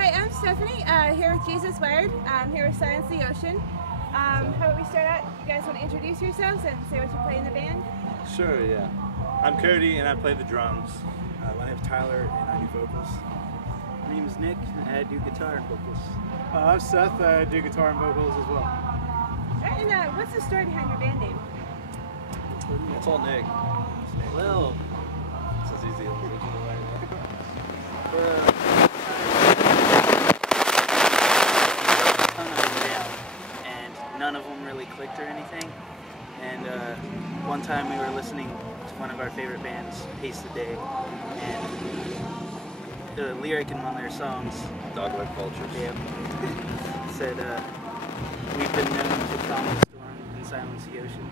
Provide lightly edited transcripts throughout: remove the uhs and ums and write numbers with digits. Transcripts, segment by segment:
Hi, I'm Stephanie, here with JesusWired. I'm here with Silence the Ocean. How about we start out? You guys want to introduce yourselves and say what you play in the band? Sure, yeah. I'm Cody and I play the drums. My name's Tyler and I do vocals. My name is Nick and I do guitar and vocals. I'm Seth, I do guitar and vocals as well. And what's the story behind your band name? It's all Nick. Well, It's as easy as original way. and none of them really clicked or anything. And one time we were listening to one of our favorite bands, Haste the Day, and the lyric in one of their songs, Dogleg Vultures. yeah, said, "We've been known to calm the storm and silence the ocean."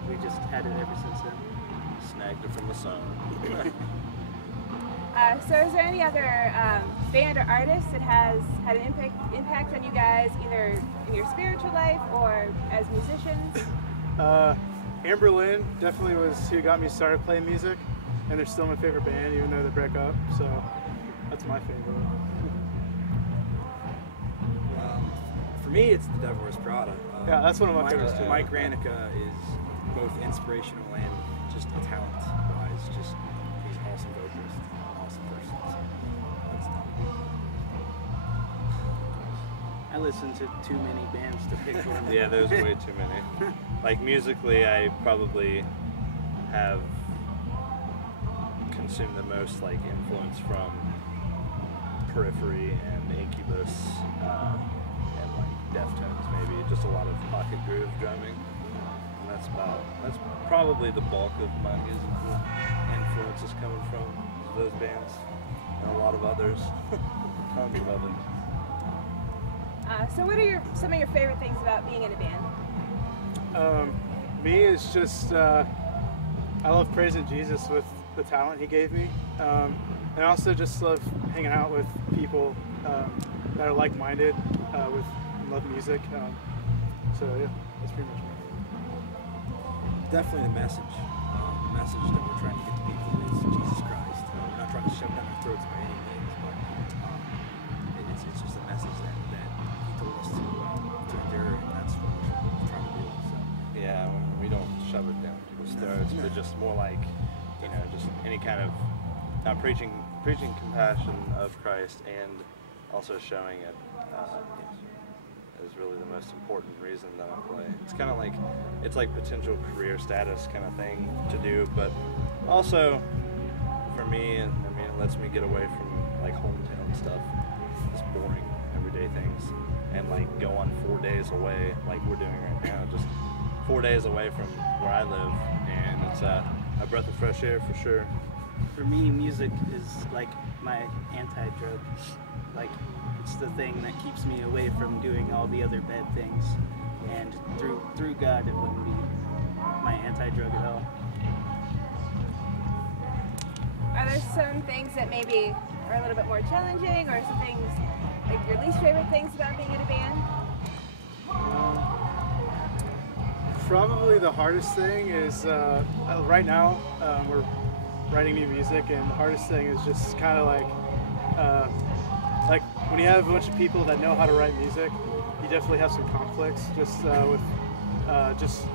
And we just had it ever since then. Snagged it from the song. So is there any other band or artist that has had an impact on you guys, either in your spiritual life or as musicians? Amber Lynn definitely was who got me started playing music, and they're still my favorite band even though they break up, so that's my favorite. For me, it's The Devil Wears Prada. Yeah, that's one of my favorites too. Mike Granica is both inspirational and just a talent-wise, just he's an awesome vocalist, an awesome person. So that's I listen to too many bands to pick one. Yeah, there's way too many. Like musically, I probably have consumed the most like influence from Periphery and Incubus and like Deftones, maybe just a lot of pocket groove drumming. And that's probably the bulk of my musical influences coming from those bands and a lot of others, tons of others. So what are some of your favorite things about being in a band? Me is just, I love praising Jesus with the talent he gave me. And I also just love hanging out with people that are like-minded, love music. So yeah, that's pretty much it. definitely the message. The message that we're trying to get to people is Jesus Christ. We're not trying to shove it down our throats by any means, but it's just a message that he told us to endure, and that's what we're trying to do. So. Yeah, we don't shove it down people's throats, but just more like, just any kind of preaching compassion of Christ and also showing it is really the most important reason that I play. It's kind of like, it's like potential career status kind of thing to do, but also for me, it lets me get away from like hometown stuff, just boring everyday things, and like go on 4 days away like we're doing right now, just 4 days away from where I live, and it's a breath of fresh air for sure. For me, music is like my anti-drug. Like, it's the thing that keeps me away from doing all the other bad things. And through God, it wouldn't be my anti-drug at all. Are there some things that maybe are a little bit more challenging, or some things, like your least favorite things about being in a band? Probably the hardest thing is, right now, we're writing new music, and the hardest thing is just kind of like when you have a bunch of people that know how to write music, you definitely have some conflicts just with just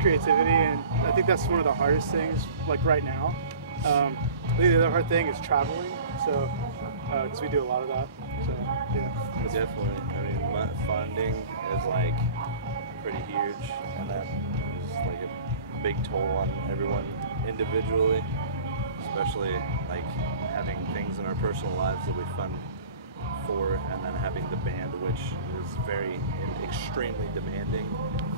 creativity, and I think that's one of the hardest things like right now. The other hard thing is traveling, so because we do a lot of that, so yeah. Definitely. Funding is like pretty huge, and that is like a big toll on everyone individually, especially like having things in our personal lives that we fund for, and then having the band, which is very extremely demanding.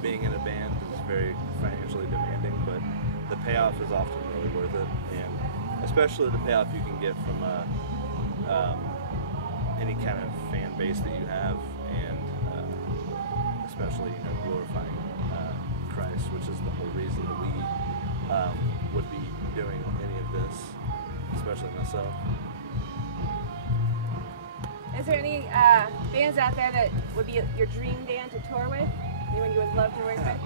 Being in a band is very financially demanding, but the payoff is often really worth it, and especially the payoff you can get from any kind of fan base that you have, and especially glorifying Christ, which is the whole reason that we would be doing any of this, especially myself. Is there any bands out there that would be your dream band to tour with? Anyone you would love to work with?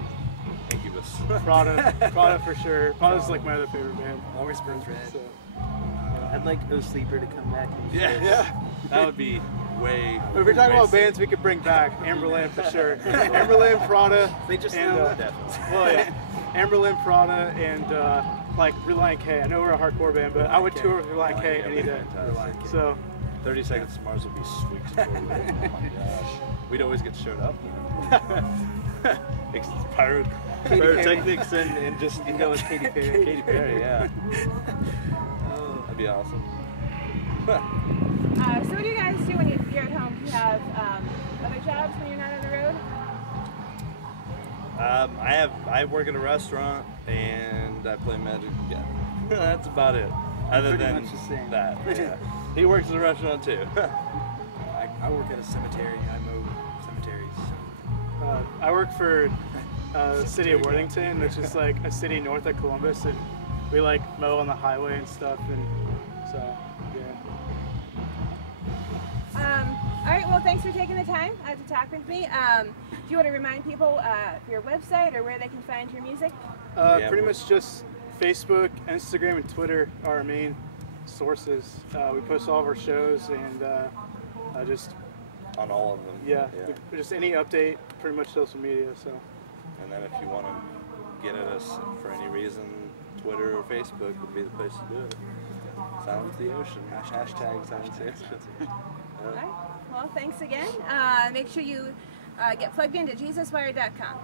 Incubus. Prada for sure. Prada's like my other favorite band. Always Burns Red. So, I'd like O Sleeper to come back. Yeah. That would be way. But if we're talking way about sick. bands we could bring back, Amberland for sure. Amberland, Prada, They just and know well, yeah, Amberland, Prada, and like Reliant K. I know we're a hardcore band, but I would tour with Reliant K any day. Fantastic. So 30 Seconds to Mars would be sweet to tour with. Oh my gosh. We'd always get showed up. Pyrotechnics and just You can go with Katy Perry. Katy Perry, yeah. That'd be awesome. So what do you guys do when you're at home? Do you have other jobs when you're not on the road? I work at a restaurant and I play Magic. Yeah, that's about it. Other Pretty than much the same. that, yeah. He works at a restaurant too. I work at a cemetery. I mow cemeteries. So. I work for the city of Worthington, which is like a city north of Columbus, and we like mow on the highway and stuff, and so yeah. All right, well, thanks for taking the time to talk with me. Do you want to remind people your website or where they can find your music? Pretty much just Facebook, Instagram, and Twitter are our main sources. We post all of our shows and just On all of them. yeah, just any update, pretty much social media. So And then if you want to get at us for any reason, Twitter or Facebook would be the place to do it. Silence the Ocean. Hashtag Silence the Ocean. All right. Well, thanks again. Make sure you get plugged into JesusWired.com.